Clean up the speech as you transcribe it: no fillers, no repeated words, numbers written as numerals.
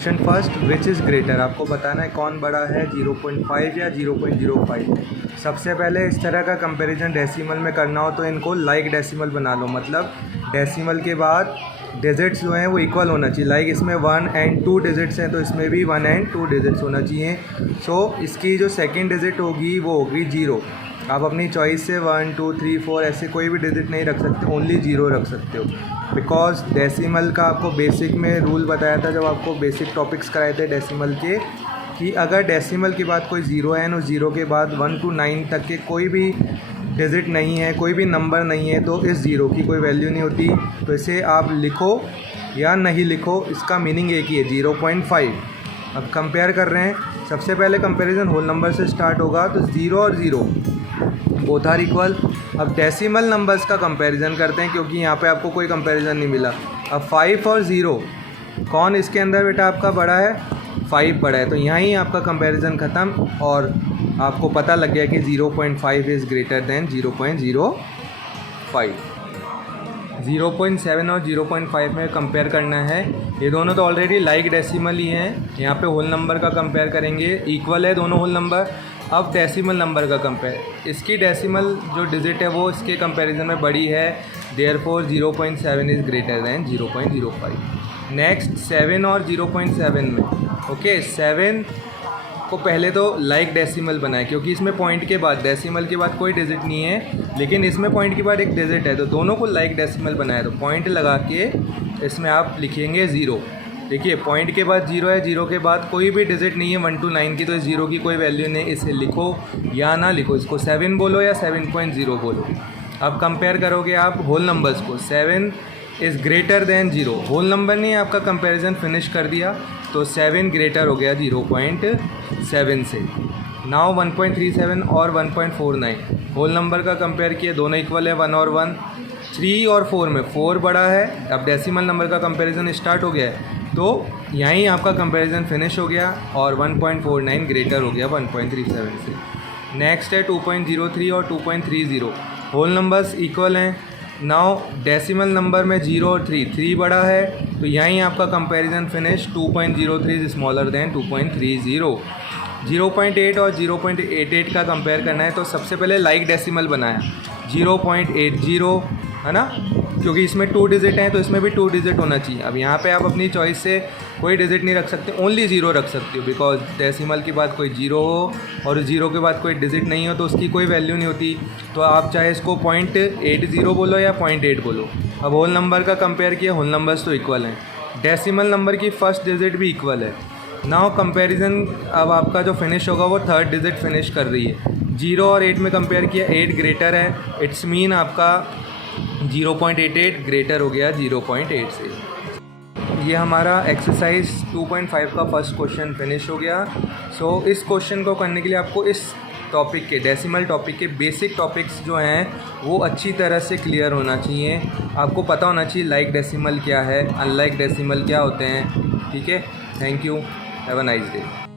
Question first, which is greater. आपको बताना है कौन बड़ा है, 0.5 या 0.05। सबसे पहले इस तरह का कंपैरिजन डेसिमल में करना हो तो इनको लाइक डेसिमल बना लो, मतलब डेसिमल के बाद डिजिट्स जो हैं वो इक्वल होना चाहिए। लाइक इसमें 1 एंड 2 डिजिट्स हैं तो इसमें भी 1 एंड 2 डिजिट्स होना चाहिए। सो इसकी जो सेकेंड डिजिट होगी वो होगी 0। आप अपनी चॉइस से 1 2 3 4 ऐसे कोई भी डिजिट नहीं रख सकते, ओनली 0 रख सकते हो। बिकॉज डेसिमल का आपको बेसिक में रूल बताया था जब आपको बेसिक टॉपिक्स कराए थे डेसिमल के, कि अगर डेसिमल के बाद कोई ज़ीरो है और ज़ीरो के बाद 1 to 9 तक के कोई भी डिजिट नहीं है, कोई भी नंबर नहीं है, तो इस ज़ीरो की कोई वैल्यू नहीं होती। तो इसे आप लिखो या नहीं लिखो, इसका मीनिंग एक ही है, 0.5। अब कंपेयर कर रहे हैं, सबसे पहले कंपैरिजन होल नंबर से स्टार्ट होगा, तो 0 और 0 बोथ आर इक्वल। अब डेसिमल नंबर्स का कंपैरिजन करते हैं क्योंकि यहाँ पे आपको कोई कंपैरिजन नहीं मिला। अब 5 और 0, कौन इसके अंदर बेटा आपका बड़ा है, 5 बड़ा है, तो यहाँ ही आपका कंपैरिजन ख़त्म और आपको पता लग गया कि 0.5 इज़ ग्रेटर दैन 0.05। 0.7 और 0.5 में कंपेयर करना है। ये दोनों तो ऑलरेडी लाइक डेसिमल ही हैं। यहाँ पे होल नंबर का कंपेयर करेंगे, इक्वल है दोनों होल नंबर। अब डेसिमल नंबर का कंपेयर, इसकी डेसिमल जो डिजिट है वो इसके कंपैरिजन में बड़ी है, therefore 0.7 is greater then 0.05। Next 7 और 0.7 में, ओके 7 को पहले तो लाइक डेसिमल बनाए क्योंकि इसमें पॉइंट के बाद, डेसिमल के बाद कोई डिजिट नहीं है, लेकिन इसमें पॉइंट के बाद एक डिजिट है, तो दोनों को लाइक डेसिमल बनाए। तो पॉइंट लगा के इसमें आप लिखेंगे 0। देखिए पॉइंट के बाद 0 है, 0 के बाद कोई भी डिजिट नहीं है 1 to 9 की, तो इस 0 की कोई वैल्यू नहीं। इसे लिखो या ना लिखो, इसको 7 बोलो या 7.0 बोलो। अब कंपेयर करोगे आप होल नंबर्स को, 7 is greater than 0, whole number नहीं आपका कंपैरिजन फिनिश कर दिया, तो 7 ग्रेटर हो गया 0.7 से। नाउ 1.37 और 1.49 होल नंबर का कंपेयर किया, दोनों इक्वल है, 1 और 1। 3 और 4 में 4 बड़ा है। अब डेसिमल नंबर का कंपैरिजन स्टार्ट हो गया है, तो यहीं आपका कंपैरिजन फिनिश हो गया और 1.49 ग्रेटर हो गया 1.37 से। नेक्स्ट है 2.03 और 2.30, होल नंबर्स इक्वल हैं। नाउ डेसिमल नंबर में 0 और 3 बड़ा है, तो यहीं आपका comparison finish, 2.03 is smaller than 2.30। 0.8 और 0.88 का कंपेयर करना है, तो सबसे पहले लाइक डेसिमल बनाया 0.80, है ना, क्योंकि इसमें 2 डिजिट हैं तो इसमें भी 2 डिजिट होना चाहिए। अब यहाँ पे आप अपनी चॉइस से कोई डिजिट नहीं रख सकते, ओनली 0 रख सकते हो, बिकॉज डेसिमल के बाद कोई 0 हो और 0 के बाद कोई डिजिट नहीं हो तो उसकी कोई वैल्यू नहीं होती। तो आप चाहे इसको 0.80 बोलो या 0.8 बोलो। अब होल नंबर का कंपेयर किया, होल नंबर्स तो इक्वल हैं, डेसिमल नंबर की फर्स्ट डिजिट भी इक्वल है। नाउ कंपैरिजन अब आपका जो फिनिश होगा वो थर्ड डिजिट फिनिश कर रही है। 0 और 8 में कंपेयर किया, 8 ग्रेटर है, इट्स मीन आपका 0.88 ग्रेटर हो गया 0.8 से। ये हमारा एक्सरसाइज 2.5 का फर्स्ट क्वेश्चन फिनिश हो गया। सो इस क्वेश्चन को करने के लिए आपको इस टॉपिक के, डेसिमल टॉपिक के बेसिक टॉपिक्स जो हैं वो अच्छी तरह से क्लियर होना चाहिए। आपको पता होना चाहिए लाइक डेसिमल क्या है, अनलाइक डेसिमल क्या होते हैं। ठीक है, thank you, have a nice day.